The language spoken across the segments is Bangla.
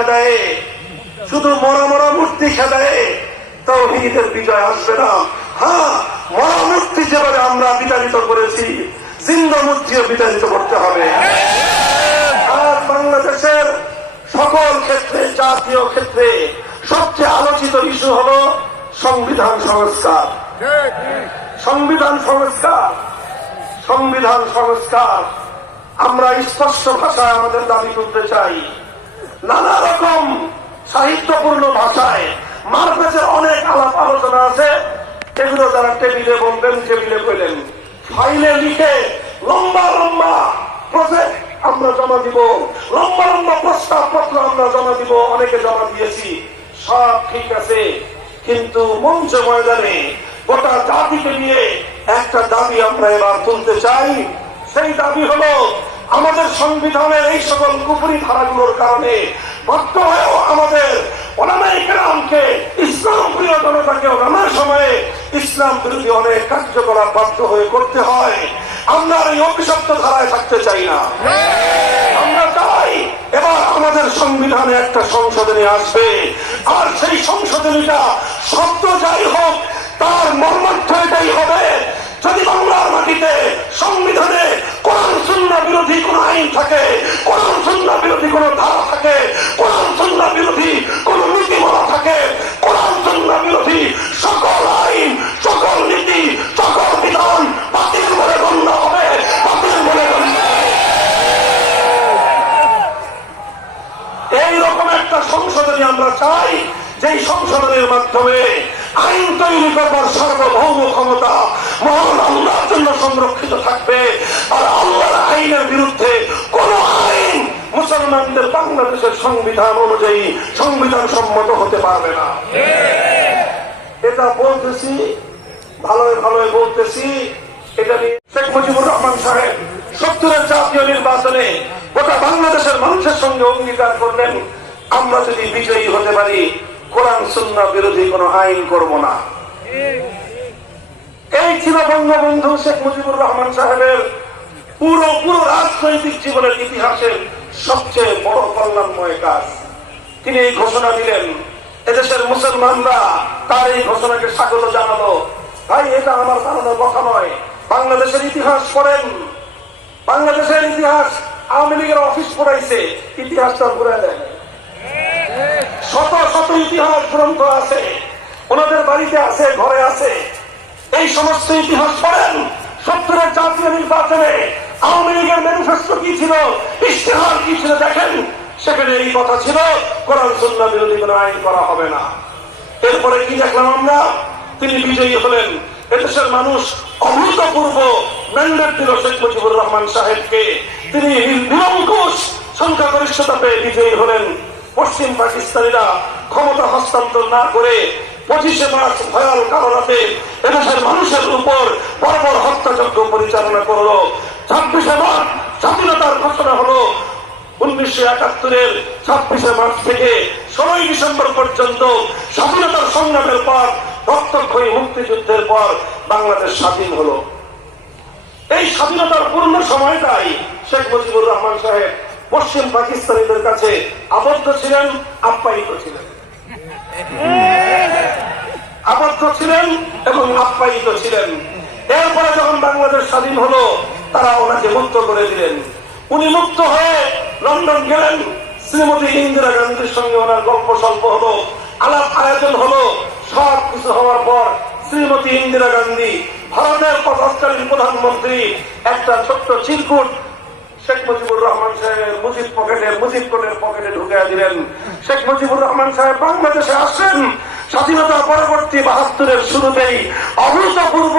খেদায়ে, শুধু মরা মরা মূর্তি খেদায়ে তাওহীদের বিজয় আসবে না। হ্যাঁ, মরা মূর্তি যেভাবে আমরা বিতাড়িত করেছি, জিন্দা মূর্তিও বিতাড়িত করতে হবে। আর বাংলাদেশের সকল ক্ষেত্রে, জাতীয় ক্ষেত্রে সবচেয়ে আলোচিত ইস্যু হলো সংবিধান সংস্কার। সংবিধান সংস্কার, সংবিধান সংস্কার। আমরা স্পষ্ট ভাষায় আমাদের দাবি তুলতে চাই। নানা রকম সাহিত্যপূর্ণ ভাষায় মারপ্যাচের অনেক আলাপ আলোচনা আছে, এগুলো যারা টেবিলে বলবেন, টেবিলে বললেন, ফাইলে লিখে লম্বা লম্বা প্রজেক্ট আমরা জমা দিব, লম্বা লম্বা প্রস্তাব পত্র আমরা জমা দিব, অনেকে জমা দিয়েছি, সব ঠিক আছে। কিন্তু মঞ্চ ময়দানে গোটা জাতিকে নিয়ে একটা দাবি আমরা এবার তুলতে চাই। সেই দাবি হলো, আমাদের সংবিধানের এই সকল কুফরি ধারাগুলোর কারণে বাধ্য হয়েও আমাদের ওলামায়ে কেরামকে, ইসলাম প্রিয় জনতাকে নানা সময়ে ইসলাম বিরোধী অনেক কার্যকলাপ বাধ্য হয়ে করতে হয়। আমরা এই অভিশপ্ত ধারায় থাকতে চাই না। আমরা চাই এবার আমাদের সংবিধানে একটা সংশোধনী আসবে, আর সেই সংশোধনীটা শব্দ যাই হোক তার মর্মার্থ এটাই হবে, যদি বাংলার মাটিতে সংবিধানে কোরআন সুন্নাহ বিরোধী কোন আইন থাকে, কোরআন সুন্নাহ বিরোধী কোন ধারা থাকে, কোরআন সুন্নাহ বিরোধী কোন নীতিমালা থাকে, কোরআন সুন্নাহ বিরোধী সকল আইন, সকল নীতি, সকল বিধান বাতিল বলে গণ্য হবে, বাতিল বলে গণ্য। এইরকম একটা সংশোধনী আমরা চাই, যেই সংশোধনের মাধ্যমে আইন তৈরি করবার সার্বভৌম ক্ষমতা মহান আল্লাহর জন্য সংরক্ষিত থাকবে, আর আল্লাহর আইনের বিরুদ্ধে কোন আইন মুসলমানদের বাংলাদেশের সংবিধান অনুযায়ী সংবিধান সম্মত হতে পারবে না। এটা বলতেছি, ভালোই ভালোই বলতেছি। এটা নিয়ে শেখ মুজিবুর রহমান সাহেব ৭০-এর জাতীয় নির্বাচনে গোটা বাংলাদেশের মানুষের সঙ্গে অঙ্গীকার করলেন, আমরা যদি বিজয়ী হতে পারি কোরআন সুন্নাহ বিরোধী কোন আইন করব না। এই ছিল বঙ্গবন্ধু শেখ মুজিবুর রহমান সাহেবের পুরো রাজনৈতিক জীবনের ইতিহাসের সবচেয়ে বড় কল্যাণময় কাজ। তিনি এই ঘোষণা দিলেন, এদেশের মুসলমানরা তার এই ঘোষণাকে স্বাগত জানালো। ভাই, এটা আমার বানানোর কথা নয়, বাংলাদেশের ইতিহাস পড়েন, বাংলাদেশের ইতিহাস। আওয়ামী লীগের অফিস পড়াইছে, ইতিহাসটা ঘুরে দেয়। শত শত ইতিহাস গ্রন্থ আছে, ওনাদের বাড়িতে আছে, ঘরে আছে। এই সমস্ত ইতিহাস পড়েন। ৭০-এর জাতীয় নির্বাচনে আওয়ামী লীগের ম্যানিফেস্টো কি ছিল, ইশতেহার কি ছিল দেখেন। সেখানে এই কথা ছিল, কোরআন সুন্নাহ বিরোধী কোন আইন করা হবে না। এরপরে কি দেখলাম আমরা, তিনি বিজয়ী হলেন। এদেশের মানুষ অভূতপূর্ব ম্যান্ডেট দিল শেখ মুজিবুর রহমান সাহেবকে। তিনি নিরঙ্কুশ সংখ্যাগরিষ্ঠতা পেয়ে বিজয়ী হলেন। পশ্চিম পাকিস্তানিরা ক্ষমতা হস্তান্তর না করে 25শে মার্চ ভয়াল কালো রাতে এদেশের মানুষের উপর বর্বর হত্যাযজ্ঞ পরিচালনা করলো। 26শে মার্চ স্বাধীনতার ঘোষণা হলো। 1971-এর 26শে মার্চ থেকে 16ই ডিসেম্বর পর্যন্ত স্বাধীনতার সংগ্রামের পর, রক্তক্ষয়ী মুক্তিযুদ্ধের পর বাংলাদেশ স্বাধীন হলো। এই স্বাধীনতার পূর্ণ সময়টাই শেখ মুজিবুর রহমান সাহেব পশ্চিম পাকিস্তানিদের কাছে আবদ্ধ ছিলেন, আপ্যায়িত ছিলেন, আবদ্ধ ছিলেন এবং আপ্যায়িত ছিলেন। এরপরে যখন বাংলাদেশ স্বাধীন হলো, তারা ওনাকে মুক্ত করে দিলেন। উনি মুক্ত হয়ে লন্ডন গেলেন। শ্রীমতী ইন্দিরা গান্ধীর সঙ্গে ওনার গল্প স্বল্প হলো, আলাপ আয়োজন হলো। সব কিছু হওয়ার পর শ্রীমতী ইন্দিরা গান্ধী ভারতের তৎকালীন প্রধানমন্ত্রী একটা ছোট্ট চিরকুট শেখ মুজিবুর রহমান সাহেবের মুজিব কোটের পকেটে ঢুকিয়ে দিলেন। শেখ মুজিবুর রহমান সাহেব বাংলাদেশে আসেন স্বাধীনতা পরবর্তী ৭২-এর শুরুতেই। অভূতপূর্ব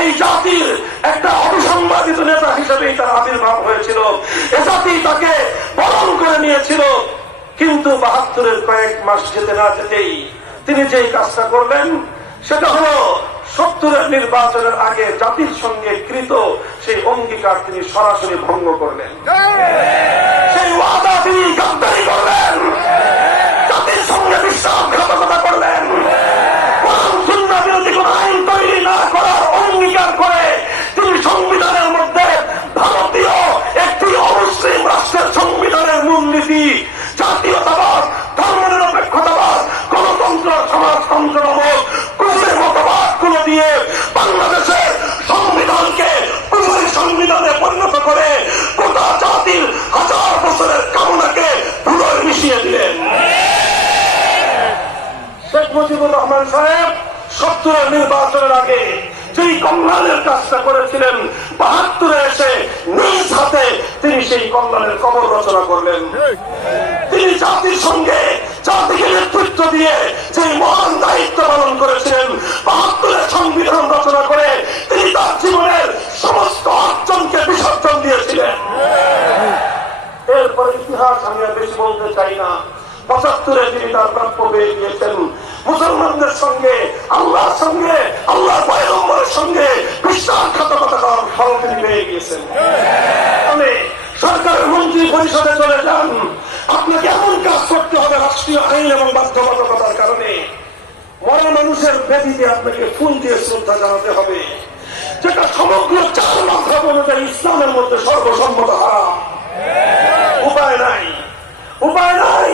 এই জাতির একটা অবিসংবাদিত নেতা হিসেবেই তার আবির্ভাব হয়েছিল। এ জাতি তাকে বরণ করে নিয়েছিল। কিন্তু ৭২-এর কয়েক মাস যেতে না যেতেই তিনি যেই কাজটা করলেন, সেটা হলো ৭০-এর নির্বাচনের আগে জাতির সঙ্গে কৃত সেই অঙ্গীকার তিনি সরাসরি ভঙ্গ করলেন। সেই ওয়াদা তিনি গাদ্দারি করলেন, জাতির সঙ্গে বিশ্বাসঘাতকতা করলেন। কোরআন সুন্নাহ বিরোধী কোন আইন তৈরি না করার অঙ্গীকার করে তিনি সংবিধানের মধ্যে ভারতীয় একটি অমুসলিম রাষ্ট্রের সংবিধানের মূলনীতি জাতীয়তাবাদ ৭৪ নির্বাচনের আগে যেই কল্যাণের কাজটা করেছিলেন ৭২ এসে নিজ হাতে তিনি সেই কল্যাণের কবর রচনা করলেন। তিনি জাতির সঙ্গে জাতিকে নেতৃত্ব দিয়ে যে মহান দায়িত্ব পালন করেছিলেন ৭২ সংবিধান রচনা করে তিনি তার জীবনের সমস্ত অর্জনকে বিসর্জন দিয়েছিলেন। এরপরে ইতিহাস আমি আর বেশি বলতে চাই না। ৭৫ তিনি তার প্রাপ্য পেয়ে গিয়েছেন। মুসলমানদের সঙ্গে আল্লাহর সঙ্গে আল্লাহর পয়গম্বরের সঙ্গে বিশ্বাসঘাতকতা করার ফল তিনি পেয়ে গিয়েছেন। সরকারের মন্ত্রী পরিষদে চলে যান, আপনাকে এমন কাজ করতে হবে রাষ্ট্রীয় আইন এবং বাধ্যবাধকতার কারণে মরা মানুষের বেদিতে আপনাকে ফুল দিয়ে শ্রদ্ধা জানাতে হবে, যেটা সমগ্র 4 মাযহাব অনুযায়ী ইসলামের মধ্যে সর্বসম্মত হারাম। উপায় নাই, উপায় নাই।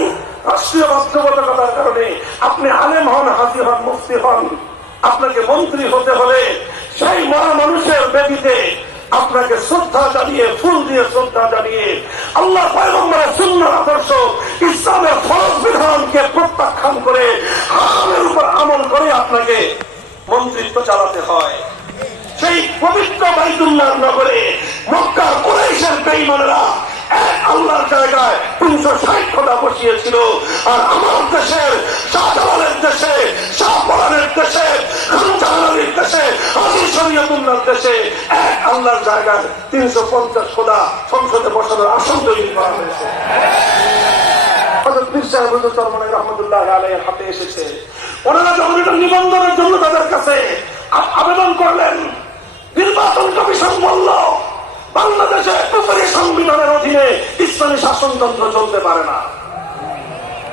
রাষ্ট্রীয় বাধ্যবাধকতার কারণে আপনি আলেম হন, হাজি হন, মুফতি হন, আপনাকে মন্ত্রী হতে হলে সেই মরা মানুষের বেদিতে আপনাকে শ্রদ্ধা জানিয়ে ফুল দিয়ে শ্রদ্ধা জানিয়ে আল্লাহ পয়গম্বরের সুন্নাহর আদর্শ ইসলামের ফরজ বিধানকে প্রত্যাখ্যান করে হারামের উপর আমল করে আপনাকে মন্ত্রিত্ব চালাতে হয়। সেই পবিত্র বাইতুল্লাহ নগরে মক্কার কুরাইশের বেঈমানেরা এক আল্লাহর জায়গায় ৩৬০ খোদা বসিয়েছিল, আর আমার দেশের শাহজালালের দেশে, শাহপরানের দেশে, খানজাহানের দেশে, হাজী শরীয়তুল্লাহর দেশে এক আল্লাহর জায়গায় ৩৫০ খোদা সংসদে বসানোর আসন তৈরি করা হয়েছে। হযরত পীর সাহেব হুজুর চরমনাই রহমাতুল্লাহ আলাইহির হাতে এসেছে। ওনারা যখন এটা নিবন্ধনের জন্য তাদের কাছে আবেদন করলেন, নির্বাচন কমিশন বলল বাংলাদেশে কুফরি সংবিধানের অধীনে ইসলামী শাসনতন্ত্র চলতে পারে না,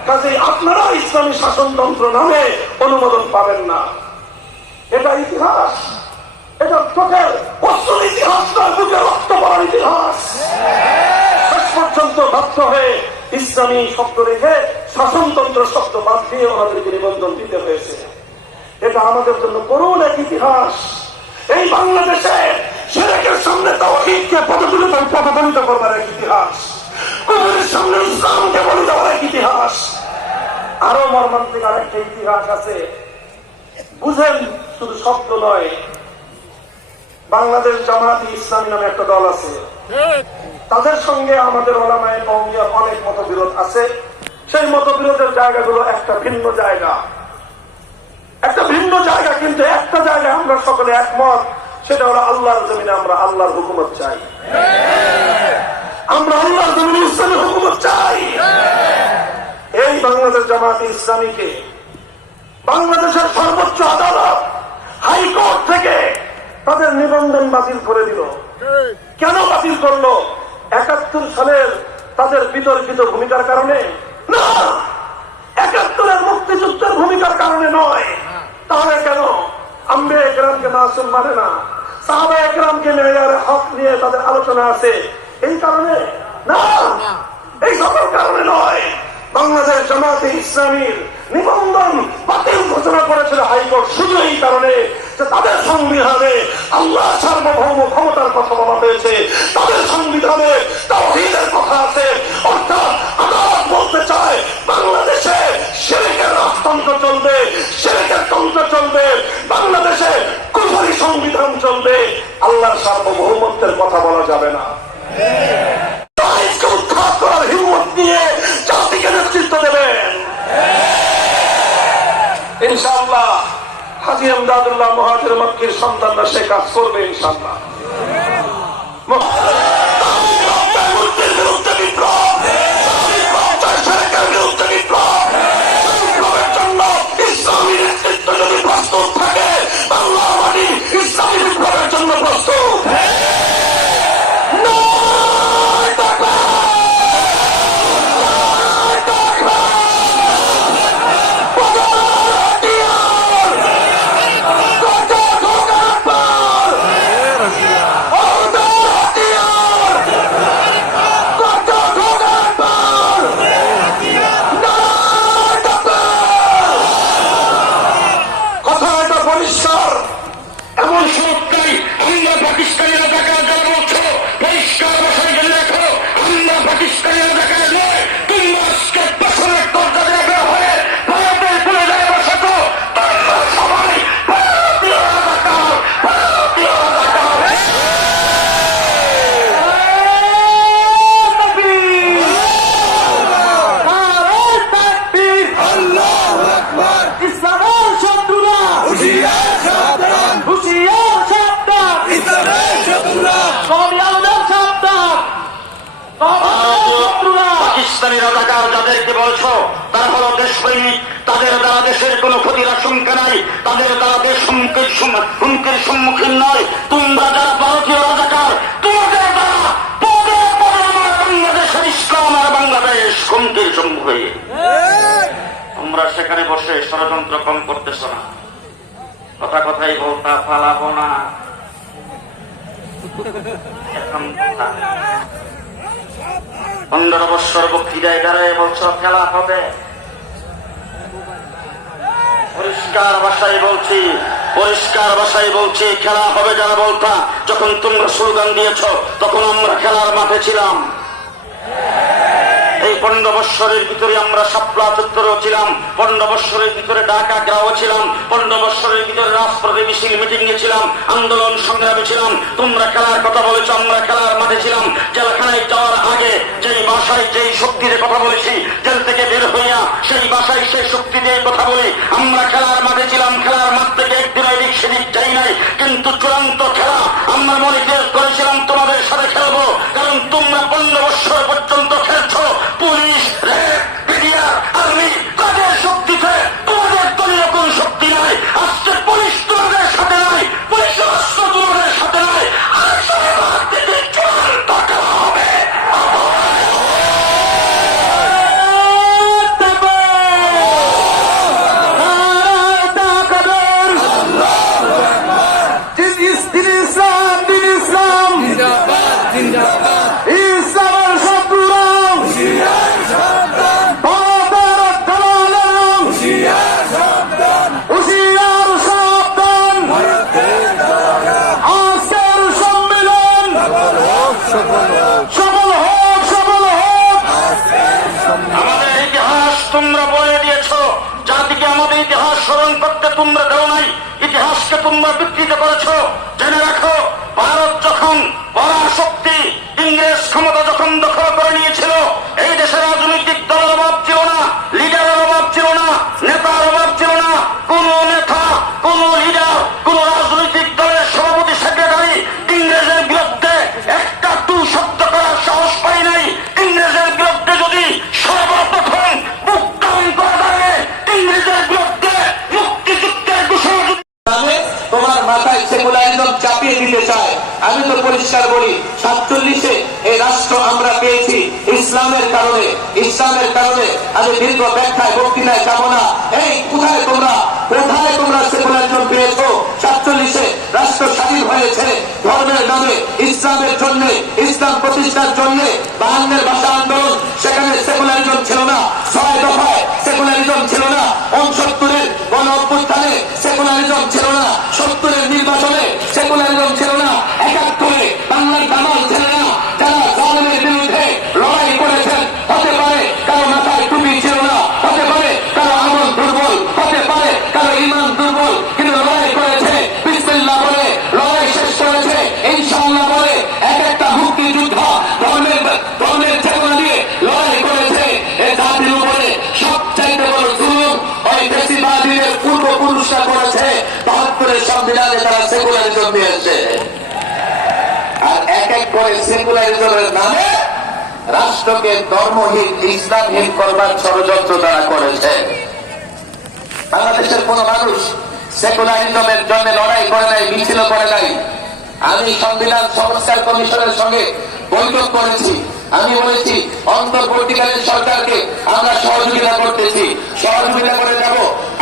কাজেই আপনারা ইসলামী শাসনতন্ত্র নামে অনুমোদন পাবেন না। এটা ইতিহাস, এটা চোখের অস্ত্র ইতিহাস, তার বুকে রক্ত পড়ার ইতিহাস। শেষ পর্যন্ত বাধ্য হয়ে ইসলামী শব্দ রেখে শাসনতন্ত্র শব্দ বাদ দিয়ে ওনাদেরকে নিবন্ধন দিতে হয়েছে। এটা আমাদের জন্য করুণ এক ইতিহাস। এই বাংলাদেশে শিরকের সামনে তাওহীদকে পদদলিত করবার এক ইতিহাস, কুফরের সামনে ইসলামকে বলি দেওয়ার এক ইতিহাস। আরো মর্মান্তিক আরেকটা ইতিহাস আছে, বুঝেন, শুধু শব্দ নয়। বাংলাদেশ জামায়াতে ইসলামী নামে একটা দল আছে, তাদের সঙ্গে আমাদের ওলামায়ে কওমিয়ার অনেক মতবিরোধ আছে। সেই মতবিরোধের জায়গাগুলো একটা ভিন্ন জায়গা, একটা ভিন্ন জায়গা, কিন্তু একটা জায়গায় আমরা সকলে একমত, সেটা হলো আল্লাহর জমিনে আমরা আল্লাহর হুকুমত চাই। আমরা আল্লাহর জমিনে ইসলামী হুকুমত চাই। এই বাংলাদেশ জামায়াতে ইসলামীকে বাংলাদেশের সর্বোচ্চ আদালত হাইকোর্ট থেকে তাদের নিবন্ধন বাতিল করে দিল। কেন বাতিল করলো? ৭১ সালের তাদের বিতর্কিত ভূমিকার কারণে না, ৭১-এর মুক্তিযুদ্ধের ভূমিকার কারণে নয়। তাহলে কেন আম্বে একরামকে মাসুম মানে না, সাহাবা একরামকে মেয়ারে হক নিয়ে তাদের আলোচনা আছে, এই কারণে না, এই সকল কারণে নয়। বাংলাদেশ জামায়াতে ইসলামীর নিবন্ধন বাতিল ঘোষণা করেছিল হাইকোর্ট শুধু এই কারণে যে তাদের সংবিধানে আল্লাহ সার্বভৌম ক্ষমতার কথা বলা হয়েছে, তাদের সংবিধানে তাওহীদের কথা আছে। অর্থাৎ আদালত বলতে চায় বাংলাদেশে শিরকের রাজতন্ত্র চলবে, শিরকের তন্ত্র চলবে, বাংলাদেশে কুফরি সংবিধান চলবে, আল্লাহর সার্বভৌমত্বের কথা বলা যাবে না। উদ্ধার করার হিম্মত নিয়ে জাতিকে নেতৃত্ব দেবেন ইনশাআল্লাহ। হাজী এমদাদুল্লাহ মুহাজির মক্কির সন্তানরা সে কাজ করবে ইনশাআল্লাহ। ইসলামী নেতৃত্ব যদি প্রস্তুত থাকে, বাংলা মাটি ইসলামী বিপ্লবের জন্য প্রস্তুত। রাজাকার যাদেরকে বলছো তারা হলো দেশপ্রেমিক, তাদের দ্বারা দেশের কোনো ক্ষতির আশঙ্কা নাই, তাদের দ্বারা দেশ হুমকির সম্মুখীন নয়। তোমরা যারা ভারতীয় রাজাকার, তোমাদের দ্বারা পদে পদে আমার বাংলাদেশের ইসলাম আর বাংলাদেশ হুমকির সম্মুখে। তোমরা সেখানে বসে ষড়যন্ত্র কম করতেছ না, কথা কথাই বলতা পালাবো না। 15 বছর বক্তৃতায় দাঁড়ায় বলছো খেলা হবে। পরিষ্কার ভাষায় বলছি, পরিষ্কার ভাষায় বলছি, খেলা হবে যারা বলতা। যখন তোমরা স্লোগান দিয়েছ তখন আমরা খেলার মাঠে ছিলাম। এই 15 বৎসরের ভিতরে আমরা শাপলা চত্বরেও ছিলাম, 15 বৎসরের ভিতরে ঢাকা গ্রাও ছিলাম, 15 বৎসরের ভিতরে রাজপথে মিছিল মিটিং এ ছিলাম, আন্দোলন সংগ্রামে ছিলাম। তোমরা খেলার কথা বলেছ, আমরা খেলার মাঠে ছিলাম। জেলখানায় যাওয়ার আগে যেই ভাষায় যেই শক্তিতে কথা বলেছি, জেল থেকে বের হইয়া সেই ভাষায় সেই শক্তি দিয়ে কথা বলি। আমরা খেলার মাঠে ছিলাম, খেলার মাঠ থেকে একদিন এদিক সেদিক যাই নাই। কিন্তু চূড়ান্ত খেলা আমরা মনে করেছিলাম তোমাদের সাথে খেলবো, কারণ তোমরা 15 বৎসর পর্যন্ত খেলছো। পুলিশ, র্যাব, বিডিআর, আর্মি তাদের শক্তিতে তোমাদের দলীয় কোন শক্তি নাই। আজকে পুলিশ তোমাদের সাথে নাই, পুলিশ রাষ্ট্র তোমাদের সাথে নাই। আর সবার থেকে চূড়ান্ত খেলা হবে। আমাদের ইতিহাস তোমরা বলে দিয়েছ, জাতিকে আমাদের ইতিহাস স্মরণ করতে তোমরা দেও নাই, ইতিহাসকে তোমরা বিকৃত করেছ। জেনে রাখো, ভারত যখন পরাশক্তি ইংরেজ ক্ষমতা যখন দখল করে নিয়েছিল, এই দেশের রাজনৈতিক দলের অভাব ছিল না, লিডারের অভাব ছিল না, নেতার অভাব ছিল না। কোন নেতা, কোন লিডার, কোন রাজনৈতিক দলের সভাপতি সেক্রেটারি ইংরেজের বিরুদ্ধে একটা টু শব্দ করার সাহস পাই নাই। ইংরেজের বিরুদ্ধে যদি সর্বপ্রথম মুক্তান করা যায়, ইংরেজের বিরুদ্ধে মুক্তিযুদ্ধের ঘোষণা তোমার মাথায় সেকুলারিজম চাপিয়ে দিতে চায়। আমি তো পরিষ্কার বলি, 47-এ এই রাষ্ট্র আমরা পেয়েছি ইসলামের কারণে। ইসলামের কারণে আমি দীর্ঘ ব্যাখ্যায় বক্তৃতায় যাব না। এই কোথায় তোমরা সেকুলারিজম পেয়েছো? 47-এ রাষ্ট্র স্বাধীন হয়েছে ধর্মের নামে, ইসলামের জন্য, ইসলাম প্রতিষ্ঠার জন্য। 52-এর ভাষা আন্দোলন, সেখানে সেকুলারিজম ছিল না। 6 দফায় সেকুলারিজম ছিল না। 69-এর গণ অভ্যুত্থানে সেকুলারিজম ছিল না। 70-এর নির্বাচনে সেকুলারিজম ছিল না। 71-এ বাংলার দামাল ছেলেরা যারা জালেমের বিরুদ্ধে লড়াই করেছেন, হতে পারে কারো মাথায় টুপি ছিল না, হতে পারে কারো আমল দুর্বল, হতে পারে কারো ইমান দুর্বল, কিন্তু লড়াই করেছে। বিসমিল্লাহ বলে লড়াই শেষ করেছে, ইনশাআল্লাহ বলে এক একটা মুক্তিযোদ্ধা ধর্মের চেতনা দিয়ে লড়াই করেছে। এই জাতির উপরে সবচাইতে বড় জুলুম ওই ফ্যাসিবাদীদের পূর্বপুরুষরা করেছে। 72-এর সংবিধানে তারা সেকুলারিজম দিয়েছে। আর এক এক করে সেকুলারিজমের নামে রাষ্ট্রকে ধর্মহীন, ইসলামহীন করবার ষড়যন্ত্র তারা করেছে। বাংলাদেশের কোন মানুষ সেকুলারিজমের জন্য লড়াই করে নাই, মিছিল করে নাই। আমি সংবিধান সংস্কার কমিশনের সঙ্গে বৈঠক করেছি। আমি বলেছি অন্তর্বর্তীকালীন সরকারকে আমরা সহযোগিতা করতেছি, সহযোগিতা করে যাব।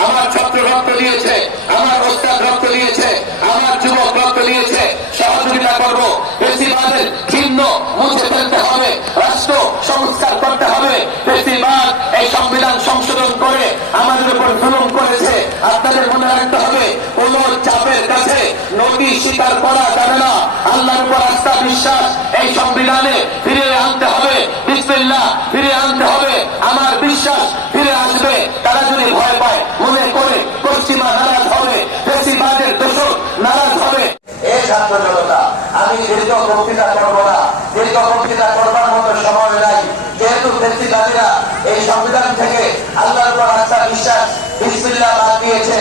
আমার ছাত্র রক্ত দিয়েছে, আমার ওস্তাদ রক্ত দিয়েছে, আমার যুবক রক্ত দিয়েছে, সহযোগিতা করব। বেশিরভাগের চিহ্ন মুছে ফেলতে হবে, রাষ্ট্র সংস্কার করতে হবে। বেশিরভাগ এই সংবিধান সংশোধন করে আমাদের উপর জুলুম করেছে। আপনাদের মনে রাখতে হবে, কোন চাপের কাছে নদী স্বীকার করা যাবে না। আল্লাহর উপর আস্থা বিশ্বাস এই সংবিধানে ফিরে আনতে হবে। বিসমিল্লাহ ফিরে আনতে হবে। আমার বিশ্বাস ফিরে আসবে। তারা যদি ভয় পায়, মনে করে পশ্চিমা নারাজ হবে, বেশিরভাগের দোষক নারাজ হবে। এই ছাত্র জনতা, আমি দীর্ঘ বক্তৃতা করবো না, দীর্ঘ বক্তৃতা করবার মতো সময় নাই। যেহেতু বেশিরভাগীরা এই সংবিধান থেকে আল্লাহর উপর আস্থা বিশ্বাস বিসমিল্লাহ বাদ দিয়েছে,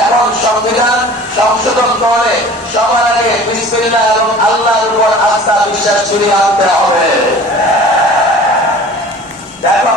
এখন সংবিধান সংশোধন করে সবার আগে বিসমিল্লাহ এবং আল্লাহর উপর আস্থা বিশ্বাস ফিরিয়ে আনতে হবে। দেখো